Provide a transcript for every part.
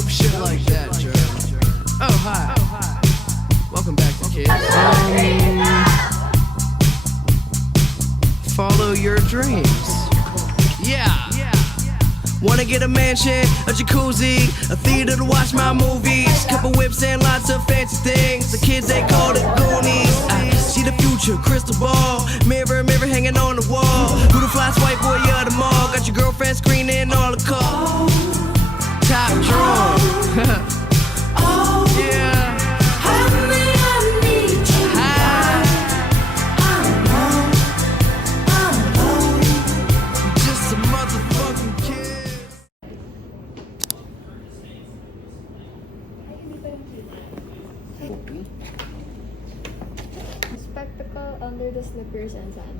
dope shit like that, Joe. Oh, hi. Welcome back to Kids. Follow your dreams. Yeah. Wanna get a mansion, a jacuzzi, a theater to watch my movies, couple whips and lots of fancy things. The kids they call it Goonies. I see the future, crystal ball, mirror, mirror hanging on the wall. Who the fly white boy of the mall? Got your girlfriend screening all the calls. Top drawer. Yeah. Just a motherfucking kid. Spectacle under the slippers and sand.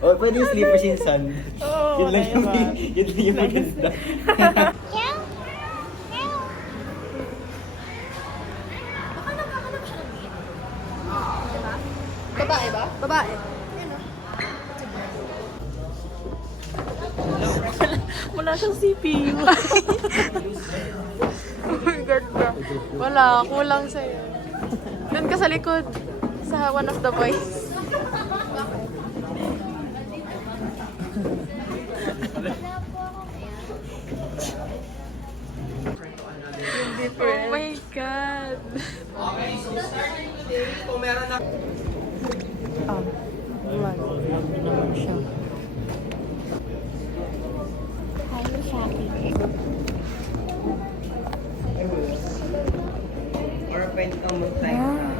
Oh, pwede yung slippers in sun. Oo, Yun lang yung, diba? yun lang yung maganda. Baka nakahanap siya ng meat. Diba? Babae ba? Babae. Wala siyang CPU. Oh my God, bro. Wala, kulang sa'yo. Doon ka sa likod. Sa one of the boys. Oh my God. Vlog naman siya. Or pwede kang mag-time.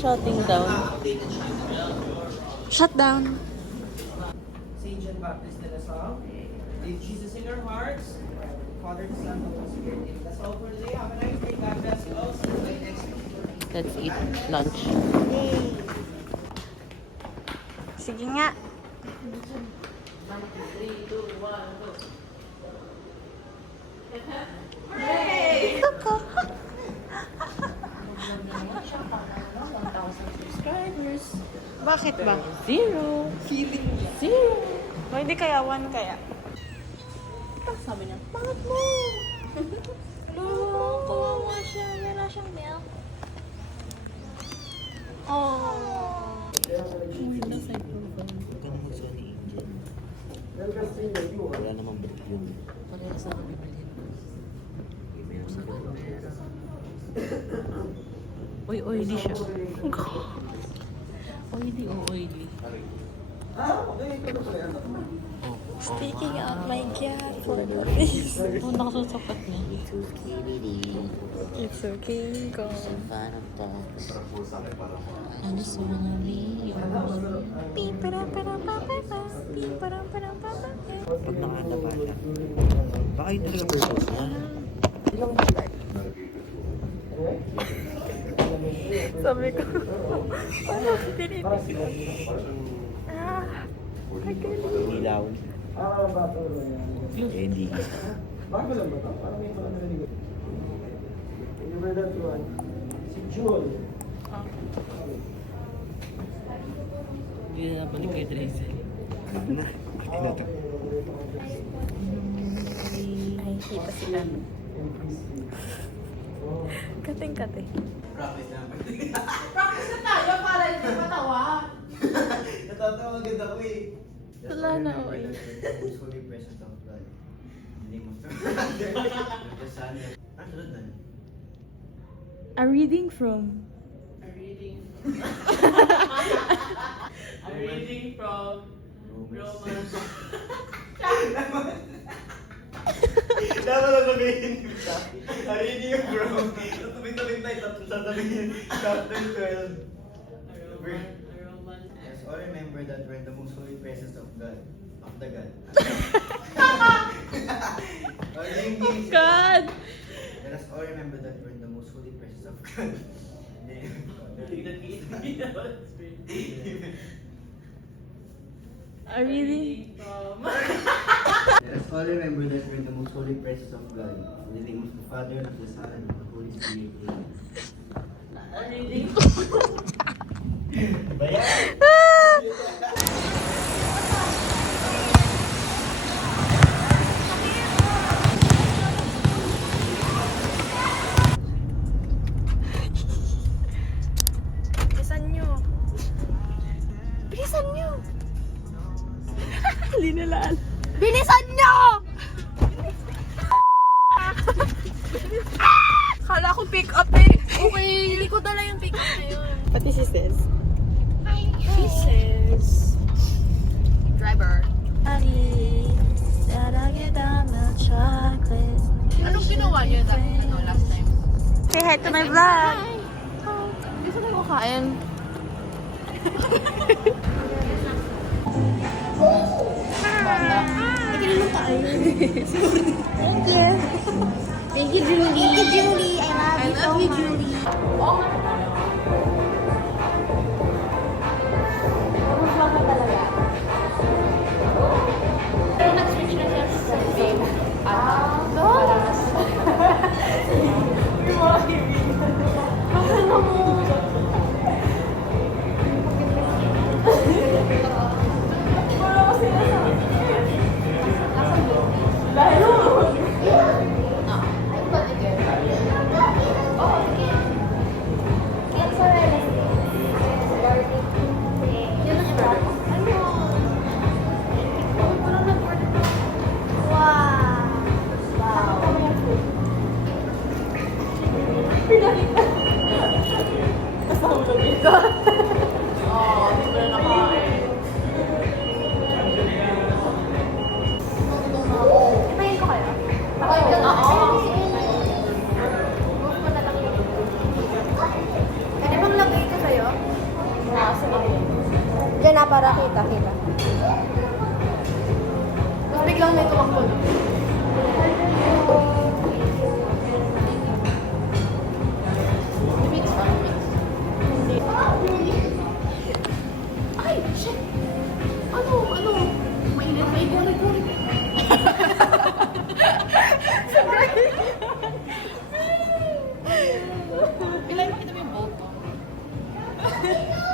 Shutting down. Shut down. St. John Baptist de La Salle. Leave Jesus in our hearts. Father, the Son, the Holy Spirit. That's all for today. Have a nice day. God bless you all. See you next week. Let's eat lunch. Sige nga. Subscribers. Bakit ba? Zero. Zero. O, hindi kaya, one kaya. Sabi niya, bakit mo? Kawawa siya. Wala siyang milk. Oh. Wala namang break yun. Uy, oily siya. Oily o oily. Sticking out my gap for the face. Oh, nakasusukat niya. It's okay, go. I just wanna be yours. Pag nakalabata. Baka yun talaga purpose niya. Sabi ko, paano tinitig? Ilaw. Hindi. Hindi na balik kay Tracy. Ano na? Akin na to. Ay, kita sila. Kating-kating. Practice na tayo para hindi matawa. Natatawa agad ako eh. Wala na, oy. Holy presence of God. Hindi mo. Ano na? A reading from... A reading from Romans. Dapat na sabihin yung siya. Harini yung bro. Tatabing-tabing tayo. Tatabing chapter 12. Romans. Let's all remember that we're in the most holy presence of God. Of the God. God! Let us all remember that we're in the most holy presence of God. A reading... From Let us all remember that we're in the most holy presence of God. In the name of the Father, and of the Son, and of the Holy Spirit. Amen. a reading Bayan! pick up eh. Okay, hindi ko dala yung pick up na yun. Pati si Sis. She says, driver. Anong ginawa niyo last time? Say hi to my vlog. Hindi sa tayo kakain. Thank you. Thank you, Julie. Thank you, Julie. I love you, Julie. Pero nag-switch na siya sa same. Diyan na para kita. Mas biglang may tumakbo. Ay, shit! Ano? Mainit. Ilan makita mo yung bolt ko?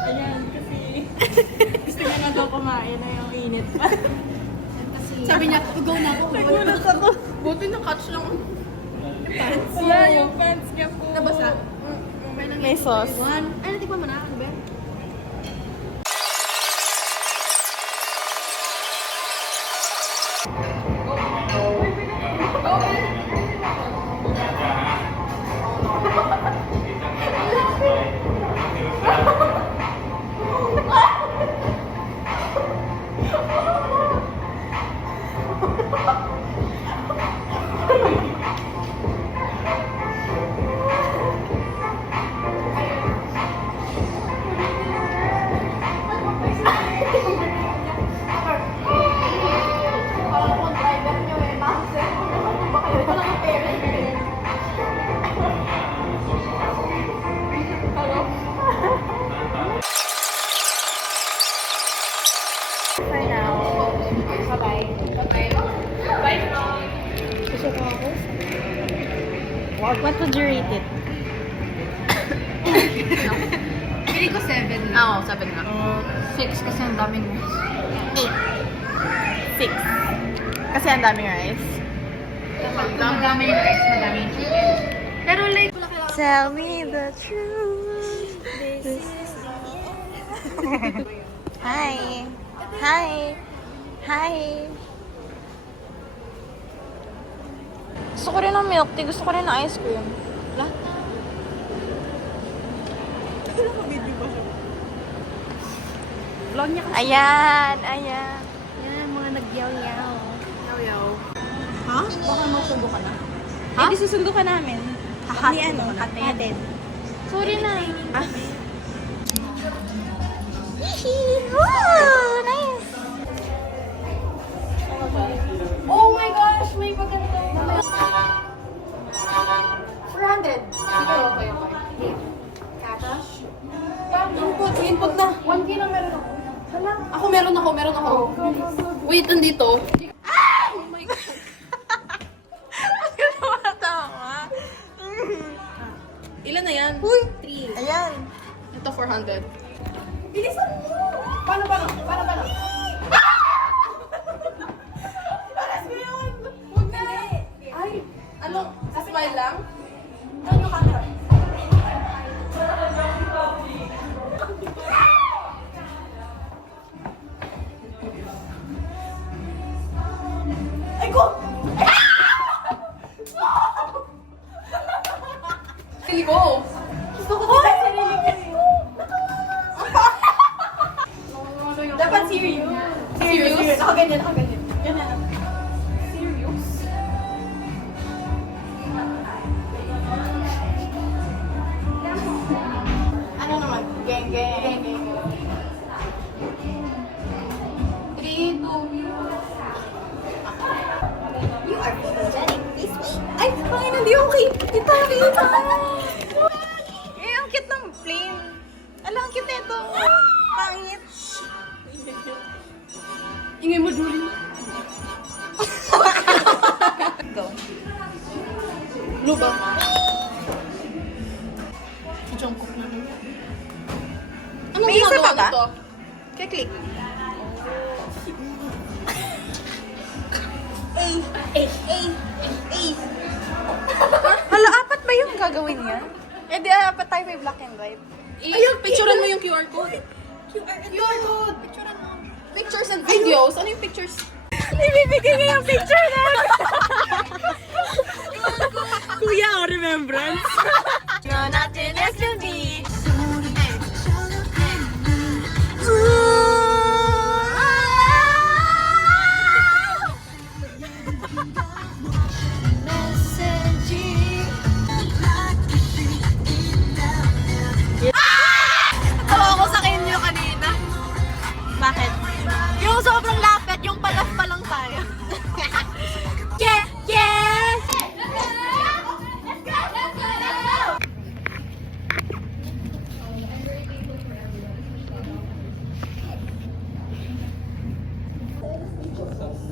Ayan, kasi gusto niya na daw kumain na yung init pa. Sabi niya, go na ako. Nagulat ako. Buti na catch lang. Yeah, yung pants niya po. Nabasa. May sauce. Ay, natikman mo na. Ano ba? What would you rate it? Pili ko 7 na. Oo, 7 na. 6 kasi ang daming rice. 6. Kasi ang daming rice. Ang daming rice, madaming chicken. Pero like, Tell me the truth. Hi. Gusto ko rin ng milk tea. Gusto ko rin ng ice cream. Wala. vlog niya kasi. Ayan. Yan, mga nagyaw-yaw. Yaw-yaw. Ha? Baka masundo ka na. Ha? Hindi susundo ka namin. Ni ano? Hatid. Sorry na. Woo! Nice! Oh my gosh, may pagkanta. 400. Okay. Cash? Input na. 1K lang meron ako. Hala. Ako meron ako. Wait, nandito. Oh my God. Ba't ka tumatawa? Ilan na yan? 3. Ayan. Ito 400. Bilisan mo! Paano? Paras ko yun! Huwag na! Ay! Ano? Sa smile lang? Ano camera? Ay ko! Sili ko. Gusto ko kita sinilig ko. Dapat serious. Serious? Ako ganyan, ako ganyan. Ganyan. Serious? Ano naman? Geng, geng. 3, 2, You are photogenic. This way. Ay, pangin, hindi okay. Kita. Eh, ang cute ng plane. Alam, ang cute nito. Pangit. ingay mo, Julie. Go. Ano ba? Si Jungkook na. Anong May isa ginagawa pa ba? nito? Kaya-click. Hala, apat ba yung gagawin niya? Eh, di apat tayo may black and white. Ayun, picturean mo yung QR code. QR code. Picturean mo. Pictures and videos. Ano yung pictures? Ibibigay niya yung picture na. Kuya, o remembrance. No, nothing less than me. Tawa ko sa inyo kanina. Bakit? Yung sobrang lapit, yung palas pa lang tayo. Yeah! Yeah!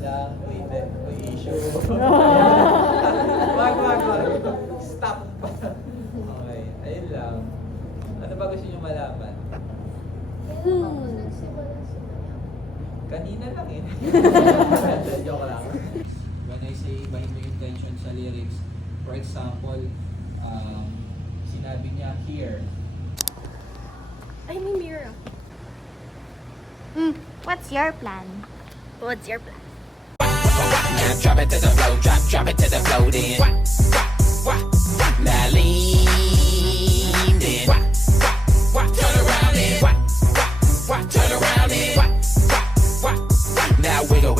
lang. Uy, may issue. Wag. Stop. Okay, ayun lang. Ano ba gusto nyo malaman? Kanina lang eh. Joke lang. When I say ibahin mo yung intention sa lyrics, for example, sinabi niya here. Ay, may mirror. What's your plan? What's your plan? Now drop it to the flow, drop it to the flow then. Now lean then. Turn around then. Turn around then. Now wiggle.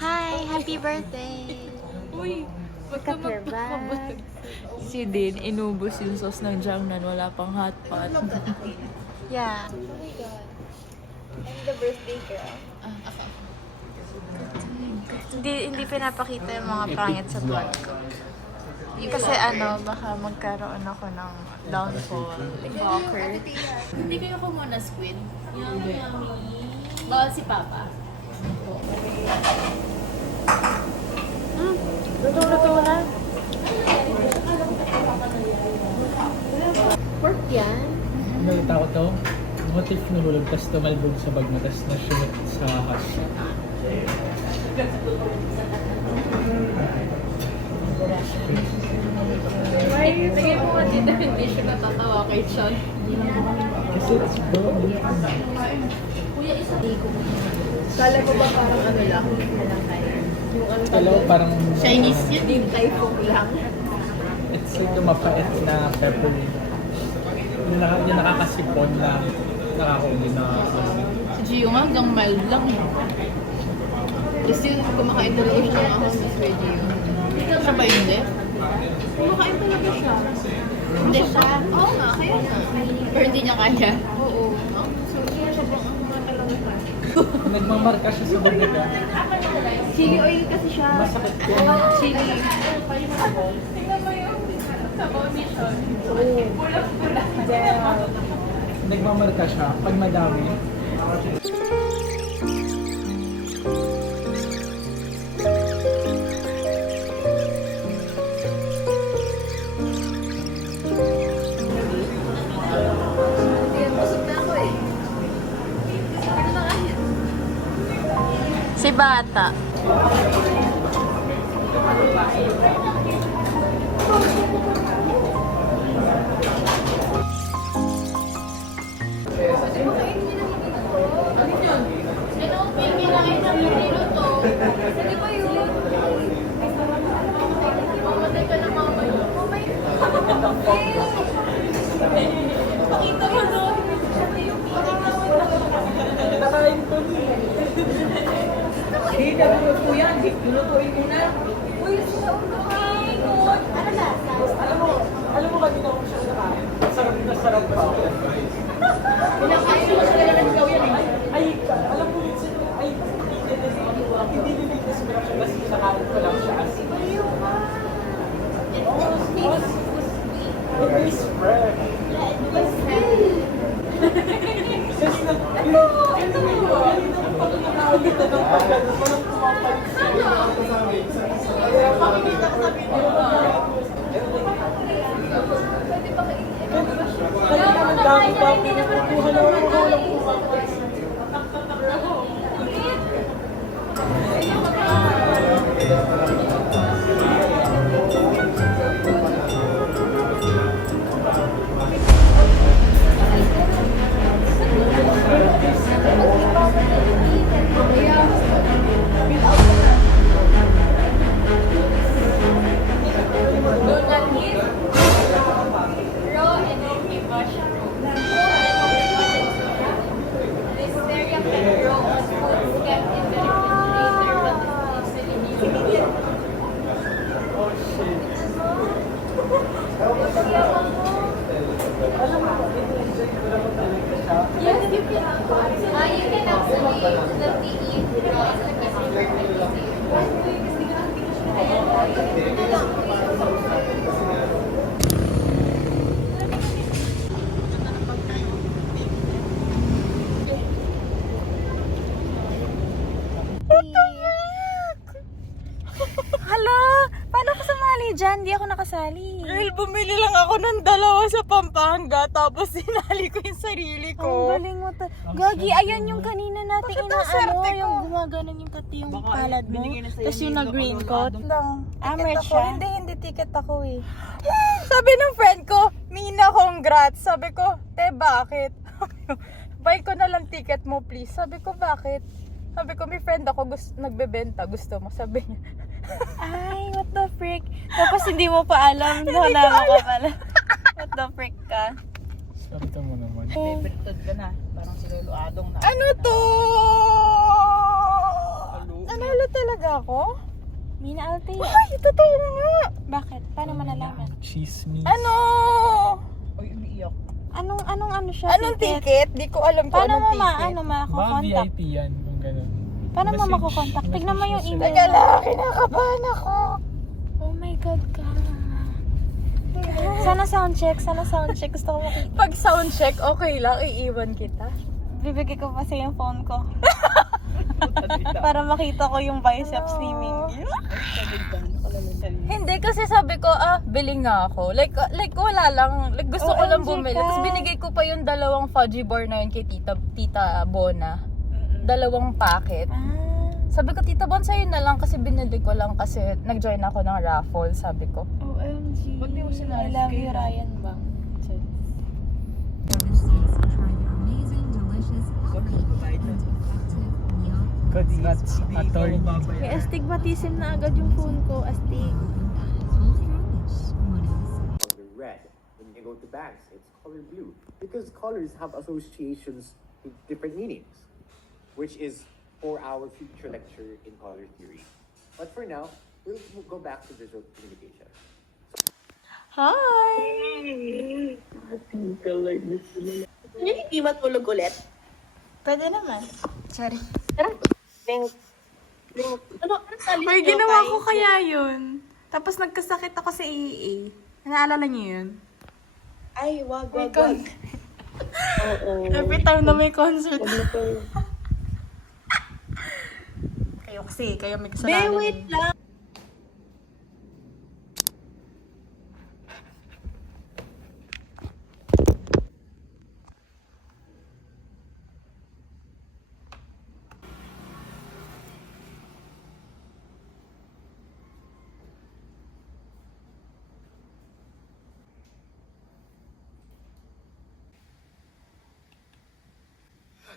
Hi, happy birthday. Uy, Pick up your bag. Si Din, inubos yung sauce ng Jiangnan, wala pang hot pot. Yeah. Oh my God. I'm the birthday girl. Hindi pinapakita yung mga pangit sa vlog ko. Kasi baka magkaroon ako ng downfall. Walker. hindi kayo ko muna squid. Bawal si Papa. Luto na. Pork yan? May tao to, motif nahulog, tas tumalbog sa bag mo, tas nasunod sa hash. Sige mo nga dito, hindi siya natatawa kay Sean. Kasi it's bro, Kala ko ba parang ano lang? kala ko parang Chinese yun, yung typhoon lang. it's like mapait na peppermint. Yung nakakasipon lang, nakakauli na Si Gio nga hanggang mild lang eh. Kasi yun, kumakain talaga siya ng ahon ni Sir Gio. Siya ba hindi? Kumakain talaga siya. Hindi siya? Oo nga, kaya nga. Pero hindi niya kaya. Oo. So, sobrang ahon talaga siya. nagmamarka siya sa baga. Chili oil kasi siya. Masakit yun. Chili. Nagmamarka siya pag madami. Si Bata. Ano, akin na niluto. Hindi ba yun? Mamatay ka na mama yun. Pakita mo doon. Nakain ko niya. Hindi, nalulot ko yan. Lulutuin mo na. Uy, sa ulo ka. Ano lasa? Alam mo kanina kung siya nakain. Sarap na sarap pa. Pinakain mo sa kailangan ikaw yan eh. Ay, alam mo minsan, ay, hindi nilitis ko na siya kasi nakain ko lang siya. It is fresh. Raw and okay mushroom. This area can grow on foods kept in the refrigerator but is easily needed. Yes, you can. You can actually simply eat raw because Hala! Paano ko sumali dyan? Di ako nakasali. Girl, bumili lang ako ng dalawa sa Pampanga, tapos sinali ko yung sarili Ang ko. galing mo to. Gagi, ayan yung kanina natin Bakit ang swerte ko? yung gumaganon yung yung palad mo. Tapos yung nag-green coat. Merch siya. Hindi ticket ako eh. Sabi ng friend ko, Mina, congrats. Sabi ko, te, bakit? Buy ko na lang ticket mo, please. Sabi ko, bakit? Sabi ko, may friend ako nagbebenta. Gusto mo? Sabi niya. Ay, what the frick? Tapos hindi mo pa alam. Nalaman ko pala. What the frick ka? Swerte mo naman. Favorite ka na. Parang si Lolo Adong na. Ano to? Nanalo talaga ako? Mina Alte. Ay, totoo nga. Bakit? Paano malalaman? Chismis. Ano? Uy, umiiyak. Anong siya? Anong ticket? Di ko alam kung Paano anong mo ticket. Baka makakontak? VIP yan, kung gano'n. Paano mo Message- makokontak? Tignan mo yung message email. Teka lang, kinakabahan ako. Oh my God ka. Sana soundcheck. Gusto ko makita. Pag sound check, okay lang, iiwan kita. Bibigay ko pa sa yung phone ko. Para makita ko yung biceps ni Mingy. Hindi, kasi sabi ko, bili nga ako. Like wala lang. Like, gusto ko lang OMG bumili. ka. Tapos binigay ko pa yung dalawang fudgy bar na yun kay Tita Bona. Dalawang packet. Sabi ko, Tita Bon, sa'yo na lang kasi binili ko lang kasi nag-join ako ng raffle, sabi ko. OMG. Ba't di mo I sinali si love you, Kayla? Ryan Bang. Good nuts, attorney. May astigmatism na agad yung phone ko. Astig. Color red. When you go to banks, it's color blue. Because colors have associations with different meanings, which is for our future lecture in color theory. But for now, we'll go back to visual communication. Hi! Hindi matulog ulit. Pwede naman. Sorry. Ano salis May ginawa ko kaya yun. Tapos nagkasakit ako sa AA. Naalala niyo yun? Ay, wag. Every time na may concert. kayo may kasalanan. wait lang.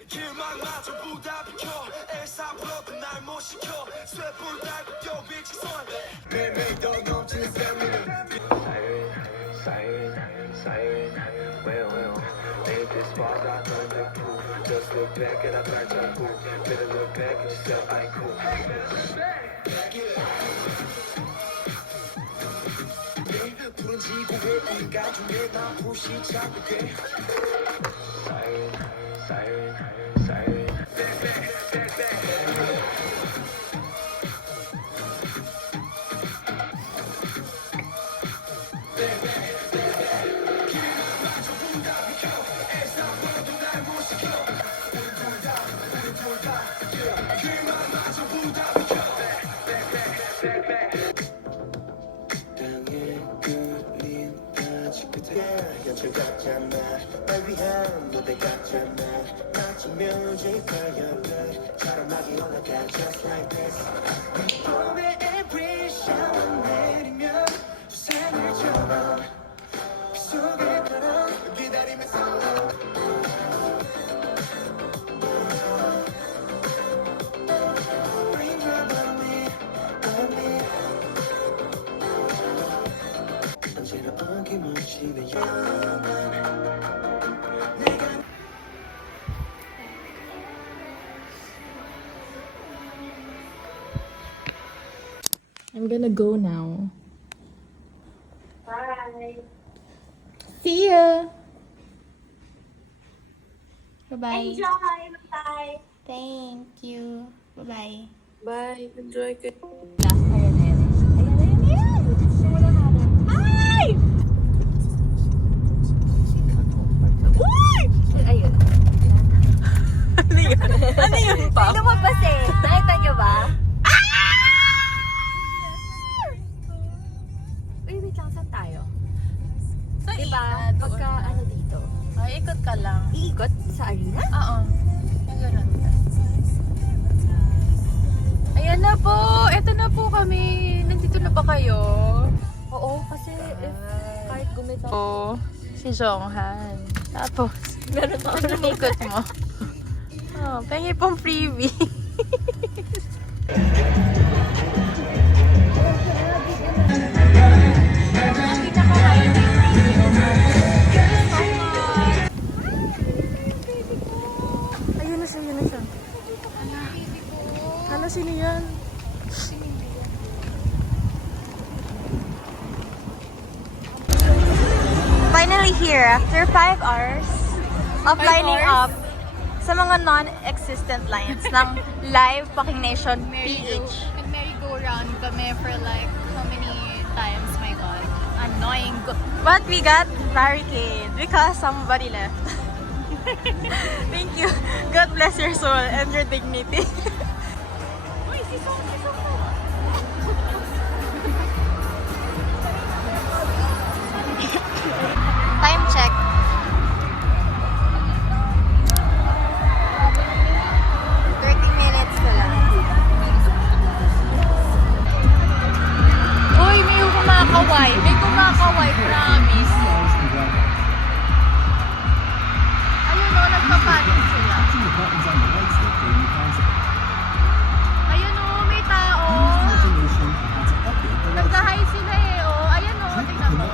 길망마 전부 다 비켜 엘사 불러도 날 못 시켜 쇠불 달고 뛰어 일직선 매일매일 더 넘치는 패밀리 Well, ain't this far I done the cool. Just look back and I start to cool. Better look back at yourself, I ain't cool. 푸른 지구에 우리가 중에 난 부시 잡게 돼. Siren. 연출 같잖아 날 위한 무대 같잖아 마치 뮤직 바이올렛 처럼하게 올라가 just like this 봄에 every shower 내리면 생일처럼 그 속에 바람 기다리면서 Raindrop on me 언제나 어김없이 내 I'm gonna go now. Bye. See ya! Bye-bye. Enjoy. Bye. Thank you. Bye-bye. Bye. Enjoy ka. Ano yun pa? Ay, lumabas eh. Nakita niyo ba? Uy, wait lang. Saan tayo? Diba? Pagka ano dito? Ay, ikot ka lang. Iikot sa arena? Oo. Ganun. Ayan na po! Eto na po kami. Nandito na ba kayo? Oo, kasi if kahit gumito. Oh, si Jonghan. Tapos, Meron pa ako ikot mo. Oh, pengi pong freebie. Ayun na siya, yun na siya. Hala, sino yan? Finally here, after 5 hours of lining up sa mga non-existent lines ng Live Fucking Nation PH. Nag-merry-go-round kami for like how many times, my God. Annoying. But we got barricade because somebody left. Thank you. God bless your soul and your dignity. Time check. Uy, may kumakaway. May kumakaway, promise. Ayun o, nagpapanik sila. Ayun o, may tao. Nagka-hi sila eh. O, ayun o, tingnan mo.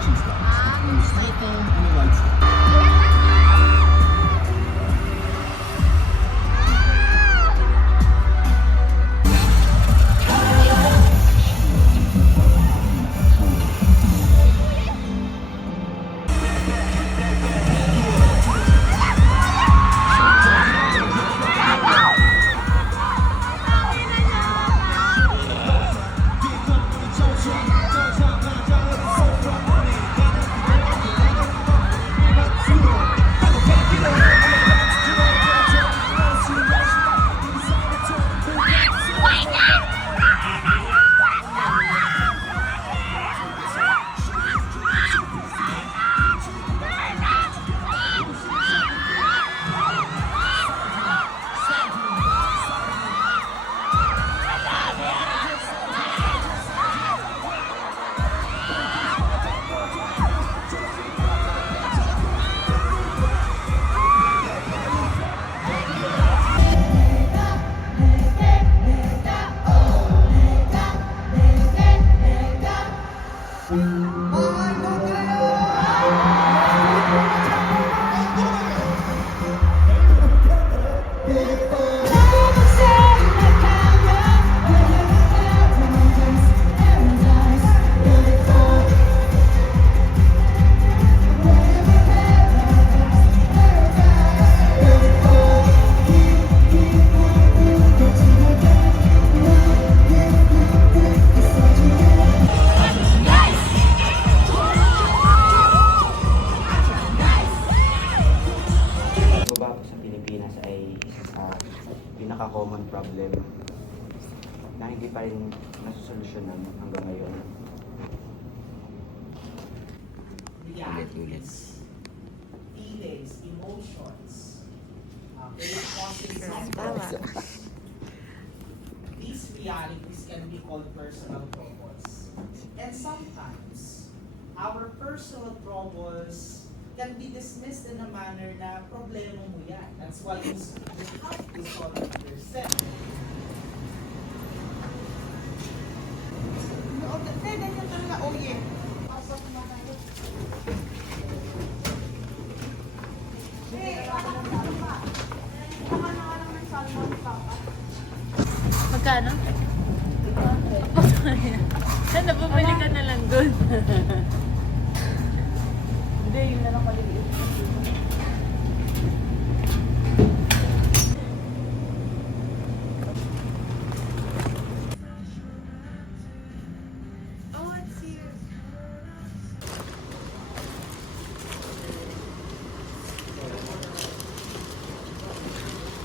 na hindi pa rin nasusolusyonan hanggang ngayon. Realities, feelings, emotions, causing something. These realities can be called personal troubles. And sometimes, our personal troubles can be dismissed in a manner na problema mo yan. That's why you have to solve it yourself. Magkano? Sana bumili ka na lang dun. Hindi, yun na lang maliliit.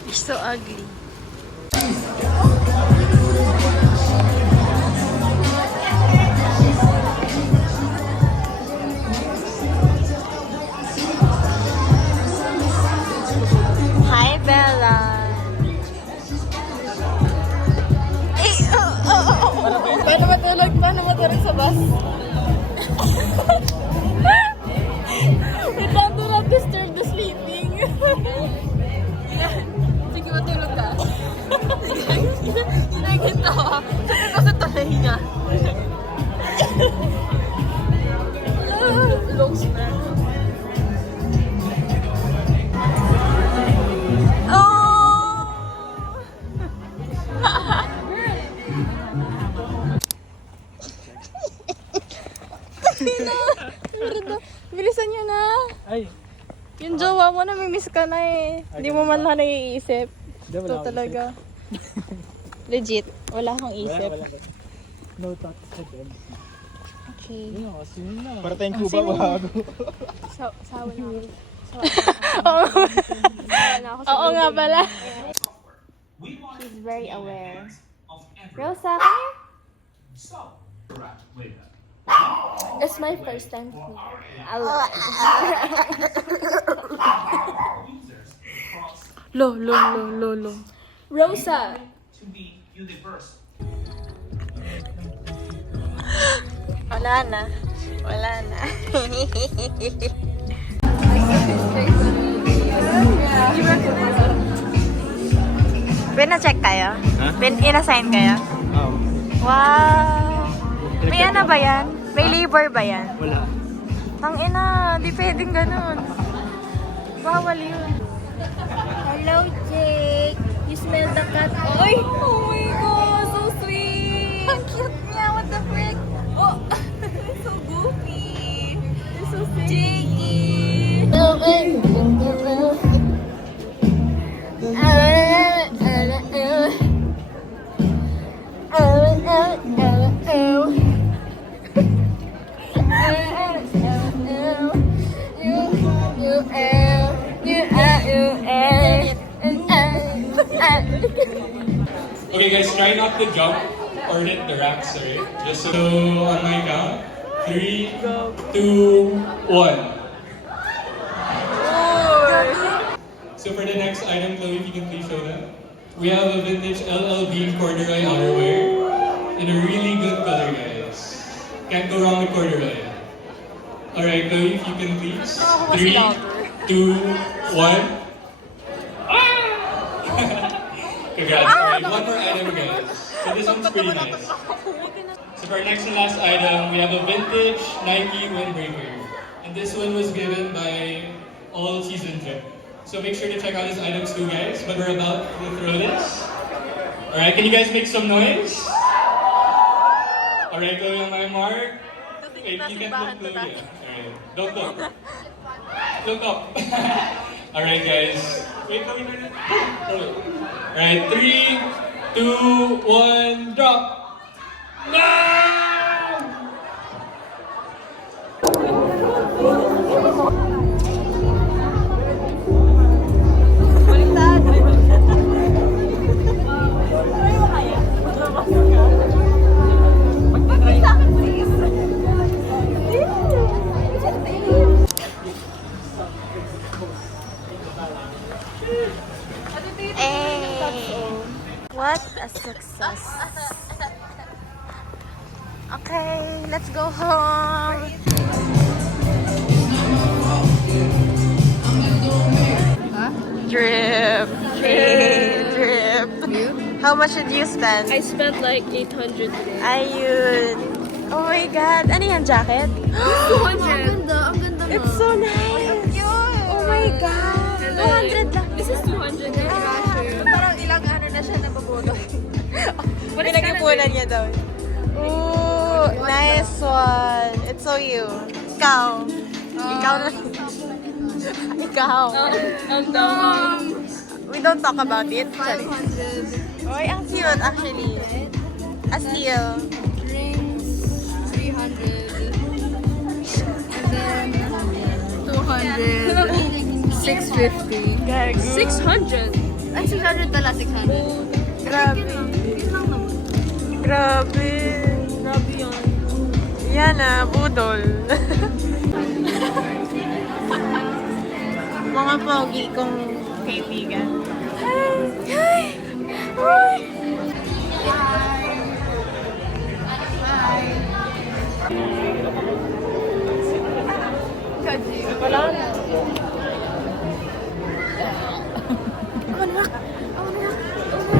You're so ugly. Hi, Bella. Paano matulog? Paano matulog sa bus? Wait lang, do not disturb the sleeping. Sige, matulog ka. Nakikita ko. Sabi ko sa talay niya. Long snack. Bilisan nyo na. Ay, Yung jowa mo, namimiss ka na eh. Hindi mo man lang naiisip. hindi, wala Ito akong talaga. Legit. Wala akong isip. isip. Wala. No thoughts sa them. Okay. Yun ako, sino na? Para tayong Cuba, bago. Sawa na ako. Oo nga pala. She's very aware. Rosa, come here. It's my first time here. I love it. Lo. Rosa. Wala na. Pina-check kayo? Inassign kayo? Oo. Wow! May ano ba yan? May labor ba yan? Wala. Tangina, di pwedeng ganun. Bawal yun. Hello, Jake. You smell the cat oil? Oh my god, so sweet. Ang cute niya, what the frick? Oh, so goofy. You're so sweet. Jakey. Okay guys, try not to jump or hit the rack, sorry. Just so on my count. 3, 2, 1. So for the next item, Chloe, if you can please show them. We have a vintage LL Bean corduroy outerwear in a really good color, guys. Can't go wrong with corduroy. Alright, Chloe, if you can please. 3, 2, 1. Congrats. Alright, one more item, guys. So this one's pretty nice. So for our next and last item, we have a vintage Nike windbreaker. And this one was given by All Season Drip. So make sure to check out these items too, guys. But we're about to throw this. Alright, can you guys make some noise? Alright, go on my mark. Wait, you can look through here. Alright, don't look. Look up. Alright, guys. Wait, no, wait. Alright, 3, 2, 1, drop. No! Baliktad. Okay, let's go home. Drip. Drip. How much did you spend? I spent like 800 today. Ayun. Oh my God. Ano yan, jacket? 200. Ang ganda It's so nice. Oh my God. 200 lang. This is 200. Parang ilang ano na siya nababuto. Pinag-ipunan niya daw. Ooh, nice one. It's so you. Ikaw. Ikaw na. Ikaw. We don't talk about it. 500. Oy, ang cute actually. A steal. Drinks, 300. And then 200. 650. 600? Ay, 600 pala, 600. Grabe. Grabe. Grabe yun. Yan na, budol. Mga pogi kong kaibigan. Hi! Hi! Wala na.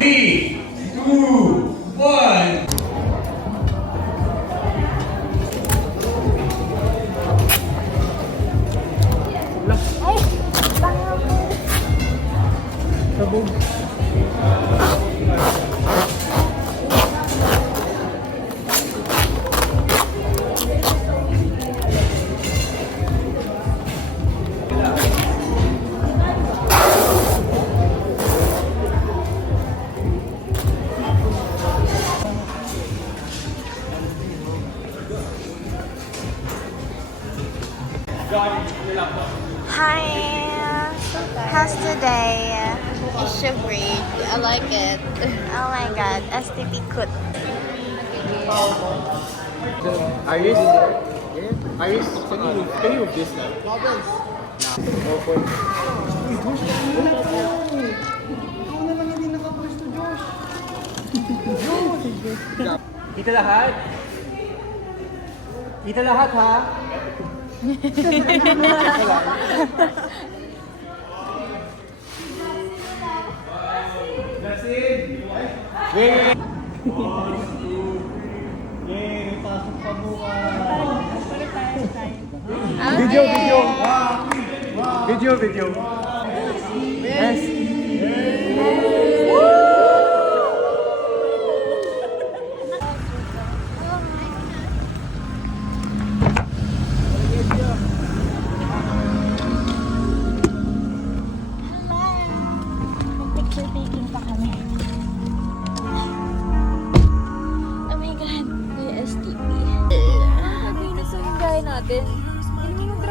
3, 2, 1. Sabog. Hi! How's today? It's so great. I like it. Oh my God, STP Kut. Iris? Iris, can you move this now? Kita lahat? Kita lahat ha? That's it! Wait! Yay! Pasok pa bukas! Video! Video! Yes! Picture taking pa kami. Oh my God, may STP. Minutes na yung gaya natin.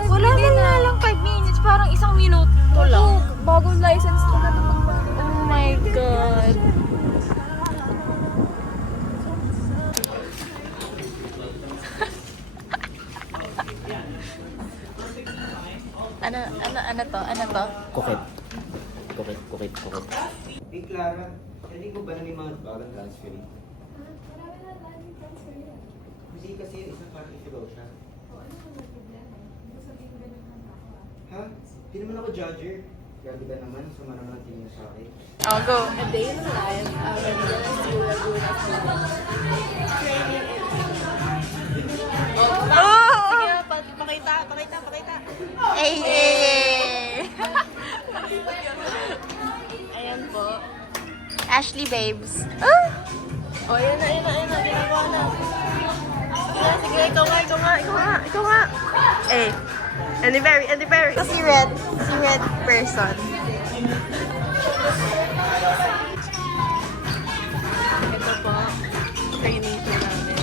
Wala man nga lang 5 minutes, parang isang minuto lang. Bagong license ko na naman. Oh my God. Ano to? Kukit. Kukit. Hey Clara, hindi ko ba na may mga bagong transfer? Hindi kasi yung isang parang ito daw siya. Ha? Di naman ako judger. Grabe ka naman, sumara naman tingin sa akin. Oh, go. A day in the life, when the Laguna Oh! Pakita. Hey! Ayan po. Ashley Babes. Ah! Oh, ayan na. Ginagawa na. Sige, ikaw nga. Eh. Andy Perry. Si Red person. Ito po. Training po namin.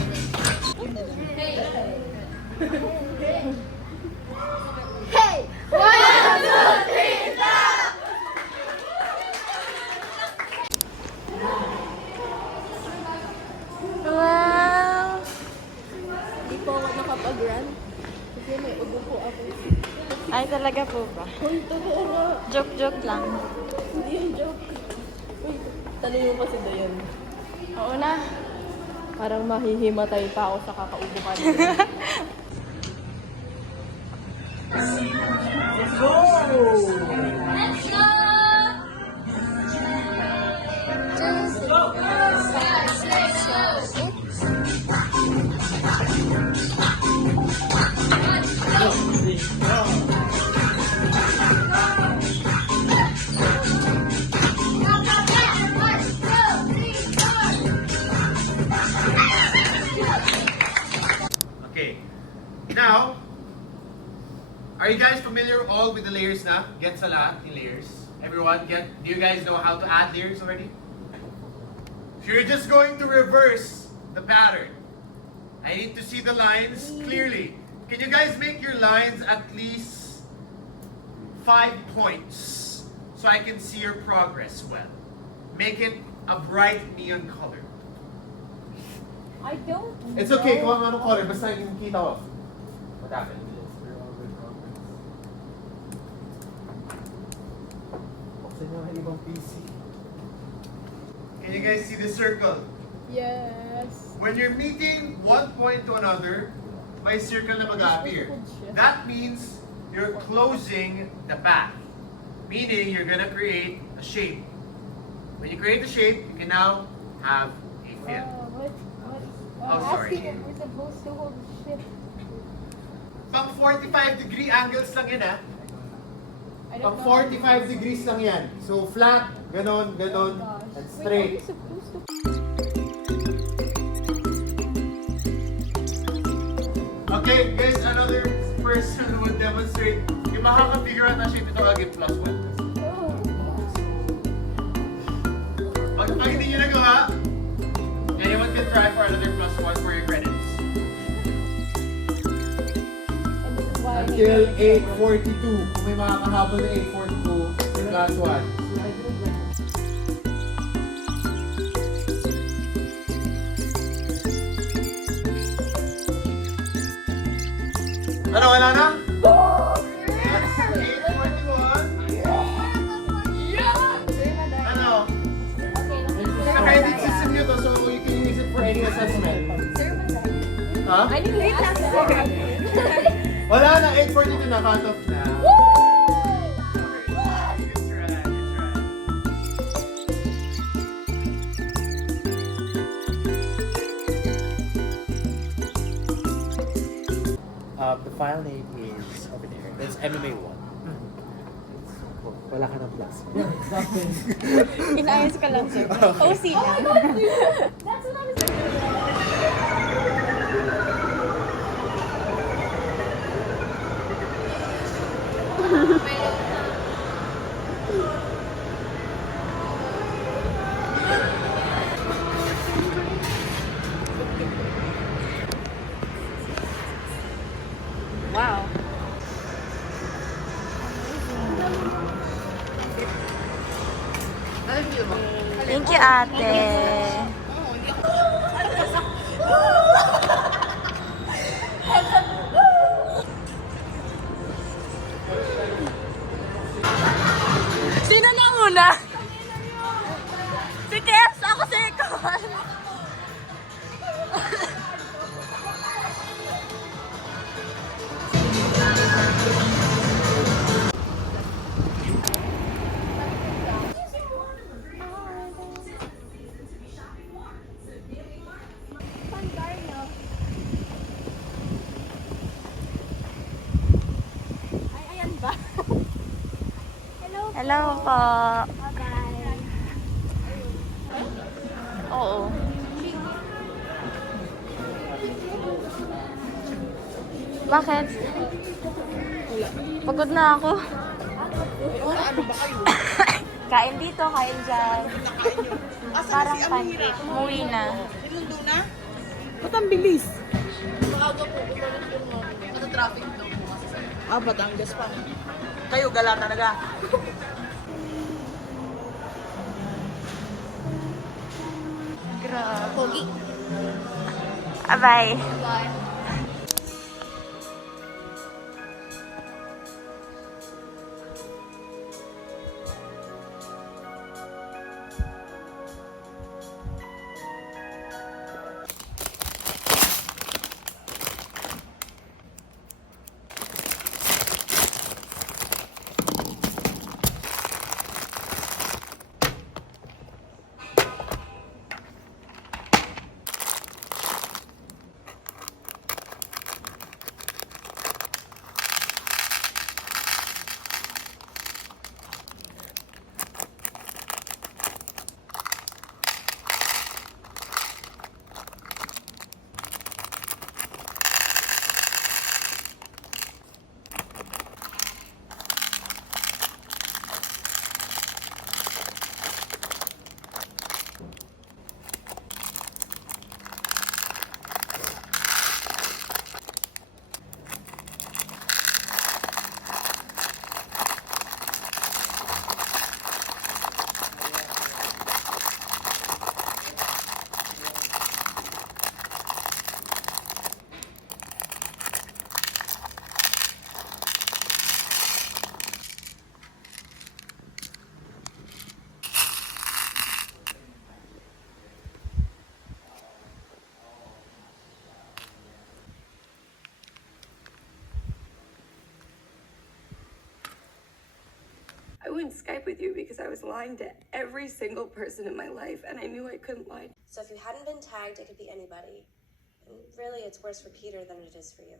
Wow! Hindi po ako nakapag-run. Kasi may ubo po ako. Ay, talaga po ba? Uy, totoo nga. Joke lang. Hindi yung joke. Uy, tanong mo pa si Dayan. Oo na. Parang mahihimatay pa ako sa kakaubo kanina. Okay. Now, are you guys familiar all with the layers na? Gets a lot in layers. Everyone, do you guys know how to add layers already? So you're just going to reverse the pattern. I need to see the lines clearly. Can you guys make your lines at least 5 points so I can see your progress well? Make it a bright neon color. I don't It's okay kung anong color, basta yung kita ko. What happened? Buksan niyo ang ibang PC. Can you guys see the circle? Yes. When you're meeting one point to another, may circle na mag-appear. That means you're closing the path. Meaning you're gonna create a shape. When you create a shape, you can now have a fill. Oh, sorry. We're supposed to hold shit. Pang 45 degree angles lang yan, ha? I Pang don't know. 45 degrees lang yan. So flat, ganon, ganon, and straight. Wait, are we supposed to... Okay, guys, another person would demonstrate. Yung makaka-figure out na shape ito again plus 1. Pag hindi nyo nagawa, anyone can try for another plus 1 for your credits. And this is why I Until hate 8:42. Kung may makakahabol na 8:42, plus 1. Ano, wala na? Yes! 8:41. Ano? Naka-edit system nyo to, so you can use it for any assessment. Ha? I need late last Wala na, 8:42 na, cut off na. The file name is over there. That's MMA 1. Wala ka ng plus. Inayos ka lang, sir. OC lang. That's what I was Wow. Thank you, ate. Sino na una? Si Kes, ako second. Hello po. Oo. Bakit? Pagod na ako. Ano ba kayo? Kain dito, kain dyan. Parang pancake. Umuwi na. Nilundo na? Ba't ang bilis? Maaga po, bumalik yung mga. Ano traffic daw po kasi sa'yo. Batangas pa. Kayo, gala talaga. Grabe. Pogi. Bye. Bye. doing Skype with you because I was lying to every single person in my life, and I knew I couldn't lie. So if you hadn't been tagged, it could be anybody. And really, it's worse for Peter than it is for you.